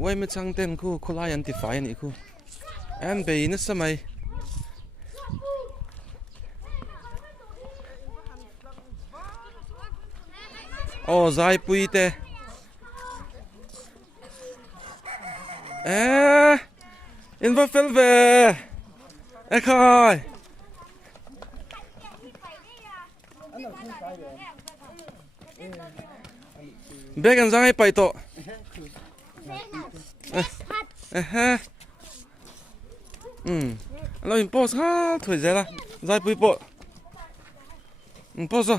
ไว้ไม่ช่างเต้นคู่คนลายันติไฟนี่คู่แอนไปนั่นสมัยโอ้ใจปุยเตอินฟาเฟลเวคอยเบกันใจไปโตเราอินโพสค่ะถอยใจละใจปุยโปอินโพส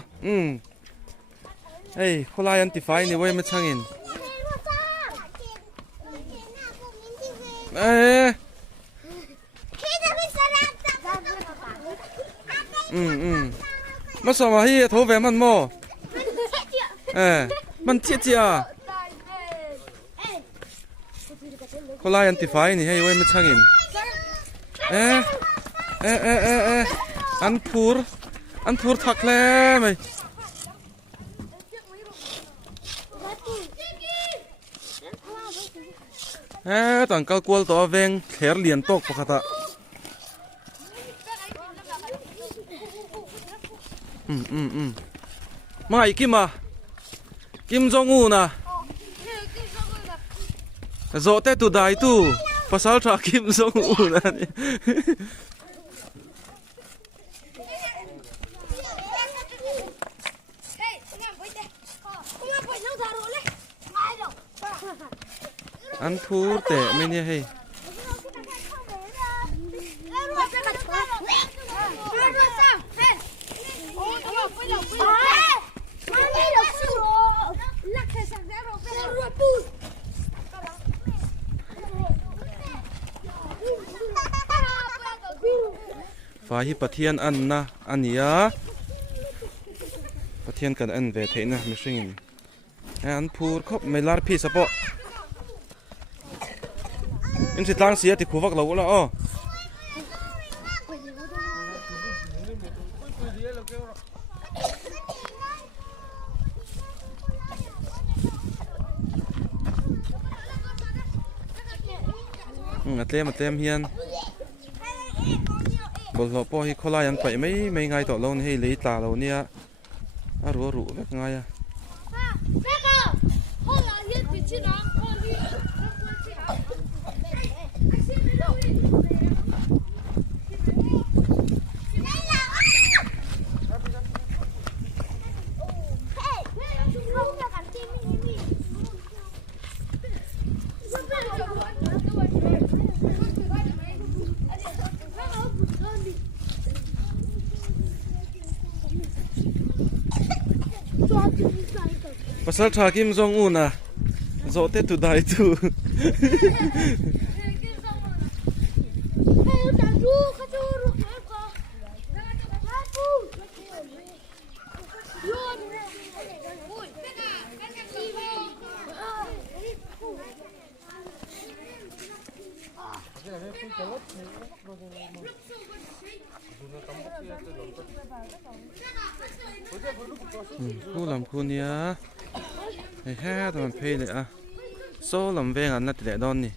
เฮ้ยคนลายันติไฟนี่ไว้ไม่ช่างอินมาสมาฮีโทรแวมันโมมันเจี๊ยเจี๊ยคนลายันติไฟนี่ให้ไว้ไม่ช่างอินอันพูดทักแล้ไหมต่างก็กลัวตัวเวงเขียร์เหรียญตกปะครับมาอีกกิมจงอูนะโจเตตุได้ตูภาษาจากกิมจงอูนะนี่อันพูดแต่ไม่เนี่ยให้ฝ่ายปะเทียนอันนะอันนี้ปะเทียนกันอันเวทนะไม่ใช่อันพูดครบไม่ลาพี่สปออินสิตังเสียที่คู่ฟักเราแล้วอ๋อเต็มเฮียนบอลเราพอให้เขาลายันไปไม่ไงต่อเราให้ลีตาเราเนี่ยรู้แบบไงภาษาชากิมจงอูนะโจเตตุได้ตูผู้ลำคูเนี้ยแค่ตัวมันเพลเลยอ่ะโซ่ลำเวงอันนั้นแต่ดอนนี่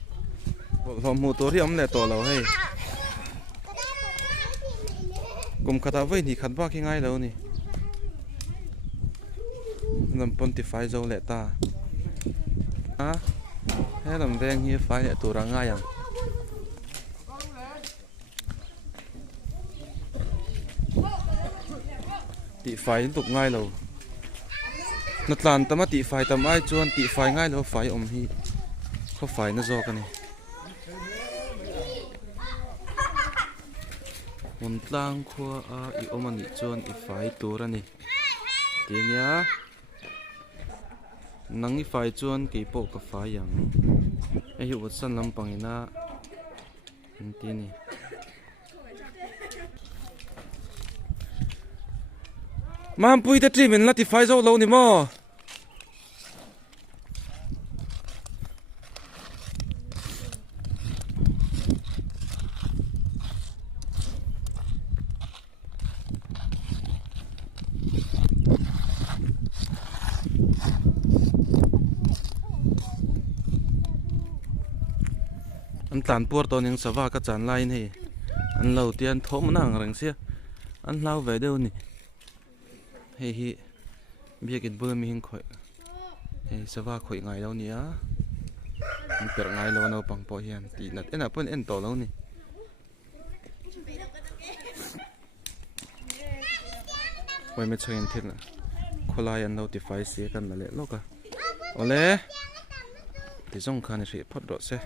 ลำหมูตัวที่อ้อมแต่ตัวเราให้กลุ่มคาถาไว้นี่ขันบ้าแค่ง่ายแล้วนี่ลำปนติไฟโจเละตาแค่ลำเวงเฮียไฟเนี่ยตัวรังง่ายอย่างติไฟตกง่ายเรานัดลานตมาติไฟตามไอจวนติไฟง่ายแล้วไฟอมฮีเขาไฟน่าจอกันนี่มุนตางขัวอีอมันนี่จวนอีไฟตัวระนี่เดี๋ยวนี้นังอีไฟจวนกี่โปกับไฟอย่างไอหิวสันลำปังนะนี่นี่มาปุยตะจีมันลัดที่ไฟโซ่เรานี่มั้ง an tlan por to ning sawa ka chan lai ni an lo tian thom nang rang sia an lau ve deu ni hei hi biak in bur mi hing khoi hei sawa khoi ngai lo ni a an per ngai lo no pang po hian ti nat ena pon en to lo ni Wai me chain thil na khulai an notify se kan la le loka ole ti jong khan ri phot ro se